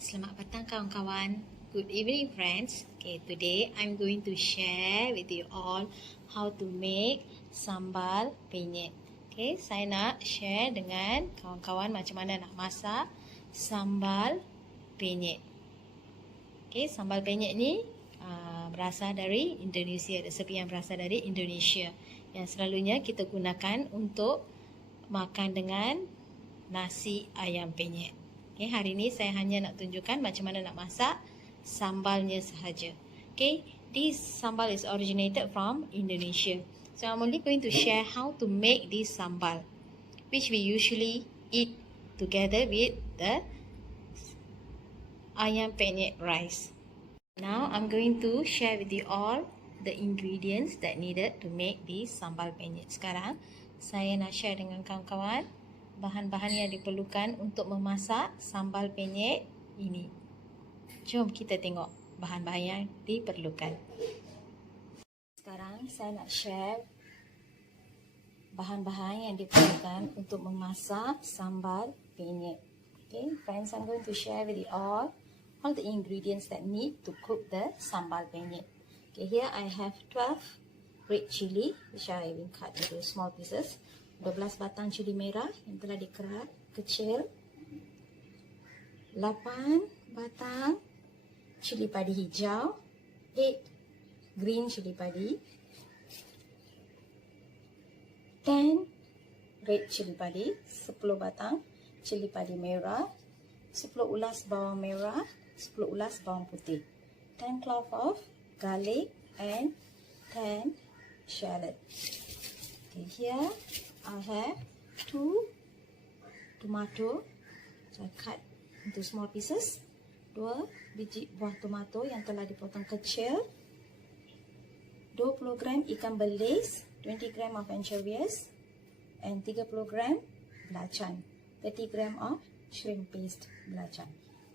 Selamat petang kawan-kawan. Good evening friends. Okay, today I'm going to share with you all how to make sambal penyet. Okay, saya nak share dengan kawan-kawan macam mana nak masak sambal penyet. Okay, sambal penyet ni berasal dari Indonesia. Resepi yang berasal dari Indonesia yang selalunya kita gunakan untuk makan dengan nasi ayam penyet. Okay, hari ini saya hanya nak tunjukkan macam mana nak masak sambalnya sahaja. Okay, this sambal is originated from Indonesia. So I'm only going to share how to make this sambal, which we usually eat together with the ayam penyet rice. Now I'm going to share with you all the ingredients that needed to make this sambal penyet. Sekarang saya nak share dengan kawan-kawan bahan-bahan yang diperlukan untuk memasak sambal penyet ini. Jom kita tengok bahan-bahan yang diperlukan. Sekarang saya nak share bahan-bahan yang diperlukan untuk memasak sambal penyet. Okay, friends, I'm going to share with you all the ingredients that need to cook the sambal penyet. Okay, here I have 12 red chili which I will cut into small pieces. 12 batang cili merah yang telah dikerat kecil, 8 batang cili padi hijau, 8 green cili padi, 10 red cili padi, 10 batang cili padi merah, 10 ulas bawang merah, 10 ulas bawang putih, 10 cloves of garlic and 10 shallot. Okay, here I have 2 tomato, so I cut into small pieces. 2 biji buah tomato yang telah dipotong kecil. 20 gram ikan belis, 20 gram of anchovies, and 30 gram belacan, 30 gram of shrimp paste belacan.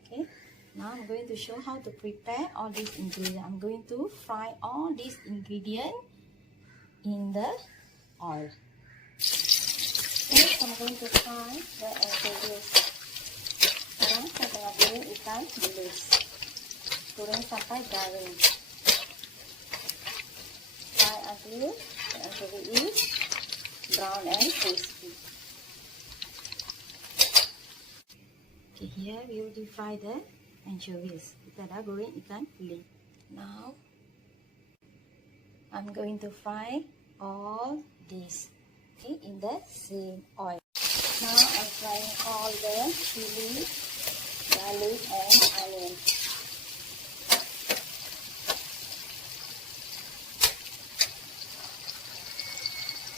Okay, now I'm going to show how to prepare all these ingredients. I'm going to fry all these ingredients in the oil. First, I'm going to fry the anchovies. Sekarang saya tengah goreng ikan belis. Goreng sampai garing. Fry until the anchovy is brown and crispy. Okay, here we will deep fry the anchovies. Kita dah goreng ikan belis. Now, I'm going to fry all this. Okay, in the same oil. Now I'm frying all the chili, garlic and onion.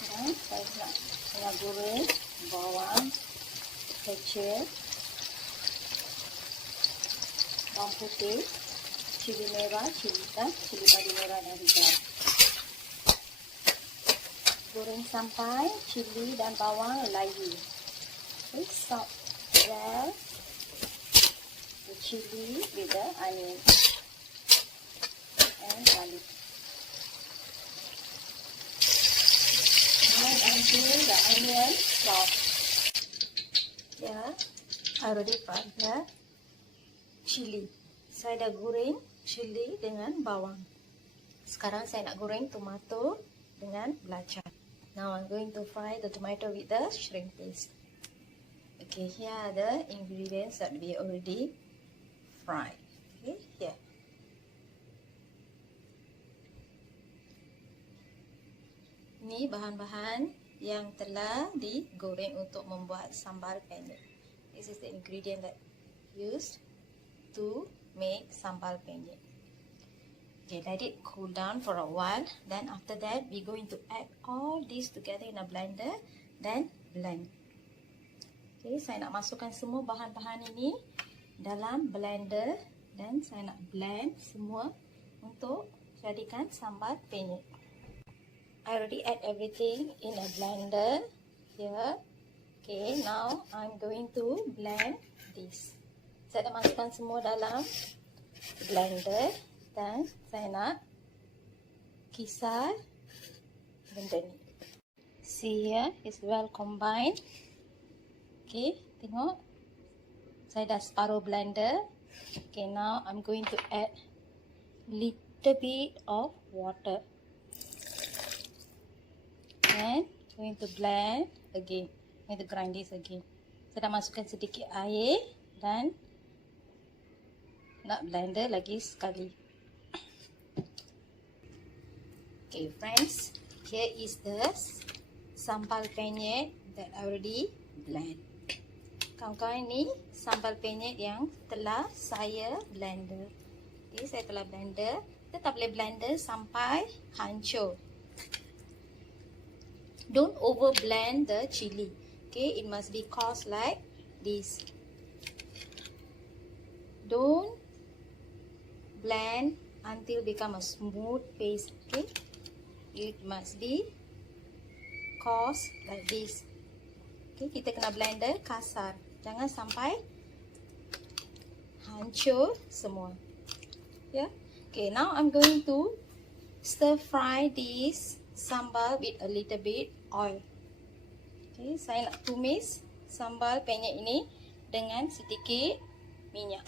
Sekarang saya nak goreng bawang kecil, bawang putih, cili merah, cili hitam, cili padi merah dan hijau. Goreng sampai cili dan bawang layu. Okay, salt well the chili with the onion and garlic. Now until the onion soft. Yeah, I already fried the chili. Saya dah goreng chili dengan bawang. Sekarang saya nak goreng tomato dengan belacan. Now I'm going to fry the tomato with the shrimp paste. Okay, here are the ingredients that we already fried. Okay, here. Ini bahan-bahan yang telah digoreng untuk membuat sambal penyet. This is the ingredient that used to make sambal penyet. Okay, let it cool down for a while. Then after that, we're going to add all this together in a blender. Then blend. Okay, saya nak masukkan semua bahan-bahan ini dalam blender. Dan saya nak blend semua untuk jadikan sambal penyet. I already add everything in a blender here. Okay, now I'm going to blend this. Saya dah masukkan semua dalam blender. Dan saya nak kisar benda ni. See here, it's well combined. Okay, tengok. Saya dah separuh blender. Okay, now I'm going to add little bit of water and going to blend again. Going to grind this again. Saya dah masukkan sedikit air dan nak blender lagi sekali. Okay friends, here is the sambal penyet that I already blend. Kawan-kawan, ni sambal penyet yang telah saya blender. Okay, saya telah blender. Kita tak boleh blender sampai hancur. Don't over blend the chili. Okay, it must be coarse like this. Don't blend until become a smooth paste. Okay, it must be coarse like this. Okay, kita kena blender kasar. Jangan sampai hancur semua. Yeah. Okay, now I'm going to stir fry this sambal with a little bit oil. Okay, saya nak tumis sambal penyet ini dengan sedikit minyak.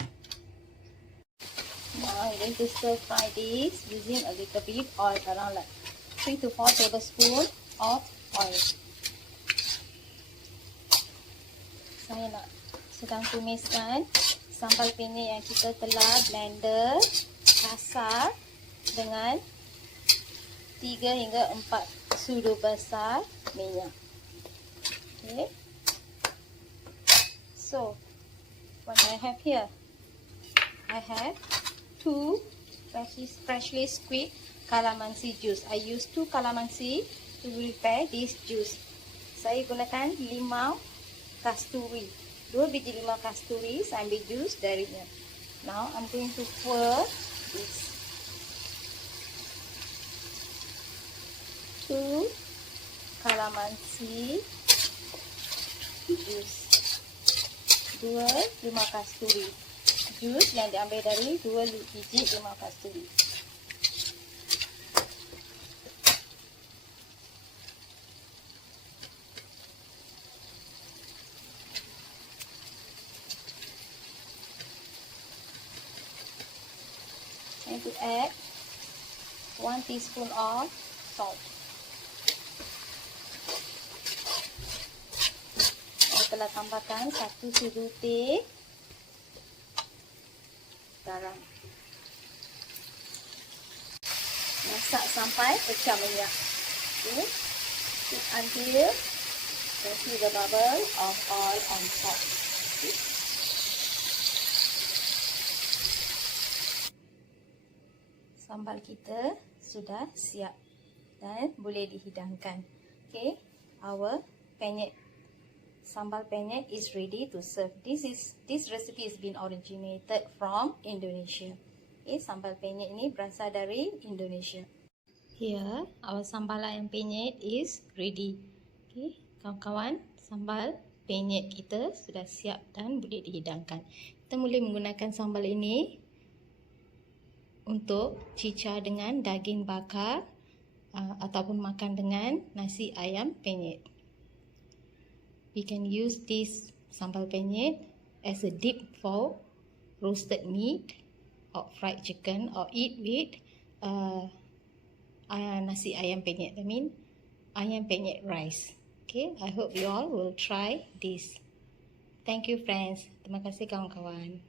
Now I'm going to stir fry this using a little bit oil, around like 3 to 4 tablespoons of oil. Saya nak sedang tumiskan sambal penyet yang kita telah blender kasar dengan 3 hingga 4 sudu besar minyak. Okay. So, what I have here, I have 2 freshly squeezed calamansi juice. I use 2 calamansi to prepare this juice. Saya gunakan limau kasturi, 2 biji limau kasturi saya ambil jus darinya. Now I'm going to pour this 2 calamansi jus, 2 limau kasturi, jus yang diambil dari 2 biji limau kasturi. And to add 1 teaspoon of salt. Saya telah tambahkan 1 sudu teh garam. Masak sampai pecah minyak. Okay. Cook until see the bubble of oil on top. Okay. Sambal kita sudah siap dan boleh dihidangkan. Okay, our penyet, sambal penyet is ready to serve. This recipe has been originated from Indonesia. Okay, sambal penyet ini berasal dari Indonesia. Here, our sambal ayam penyet is ready. Okay, kawan-kawan, sambal penyet kita sudah siap dan boleh dihidangkan. Kita boleh menggunakan sambal ini untuk cicah dengan daging bakar ataupun makan dengan nasi ayam penyet. We can use this sambal penyet as a dip for roasted meat or fried chicken, or eat with nasi ayam penyet. I mean ayam penyet rice. Okay, I hope you all will try this. Thank you friends. Terima kasih kawan-kawan.